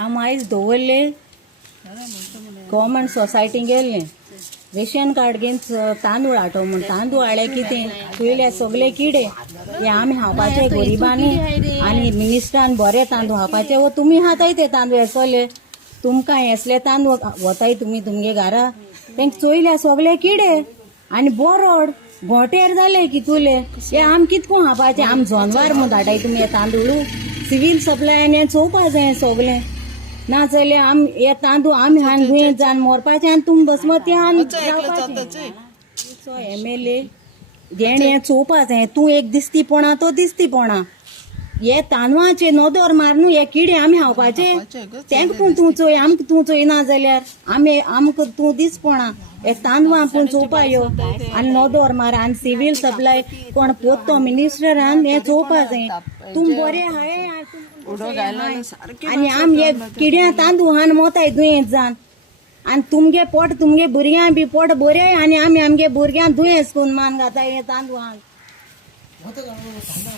आम आयज दवरले गव्हर्मेंट सोसायटी गेल्ले रेशन कार्ड घेवन तांदूळ हाडटो म्हण तांदूळ हाडले कितें पयले सगळे किडे हे आमी खावपाचे गरिबांनी आनी मिनिस्टरान बरे तांदूळ खावपाचे वो तुमी खाताय ते तांदूळ येसले तुमकां येसले तांदूळ वताय तुमी तुमगे घरा तेंक चोयल्या सगळे किडे आनी बोरोड घोटेर जाले की तुले हे आम कितको खावपाचे आम जनवार म्हूण धाडटाय तुमी हे तांदूळ सिव्हील सप्लायान हे चोवपा जाय सगळे ना जाल्यार आम हे तांदूळ आमी हान दुयेंत जावन मोरपाचे आनी तुमी बसमती हान MLA जेणे हे चोवपा जाय तूं एक दिसतीपणा तो दिसतीपणा हे तांदळाचे नोदोर मारून हे किडे आमी खावपाचे तेंक पूण तूं चोय आमकां तूं चोयना जाल्यार आमकां तूं दिसपणा हे तांदळां पूण चोवपा यो आनी नोदोर मार आनी सिव्हील सप्लाय कोण पोत्तो मिनिस्टरान हे चोवपा जाय तूं बरें हाय आनी आम हे किड्या तांदूळ हान मोताय दुयेंत जावन आनी तुमगे पोट तुमगे भुरग्यां बी पोट बरें आनी आमी आमगे भुरग्यांक दुयेंस करून मान घाताय हे तांदूळ हान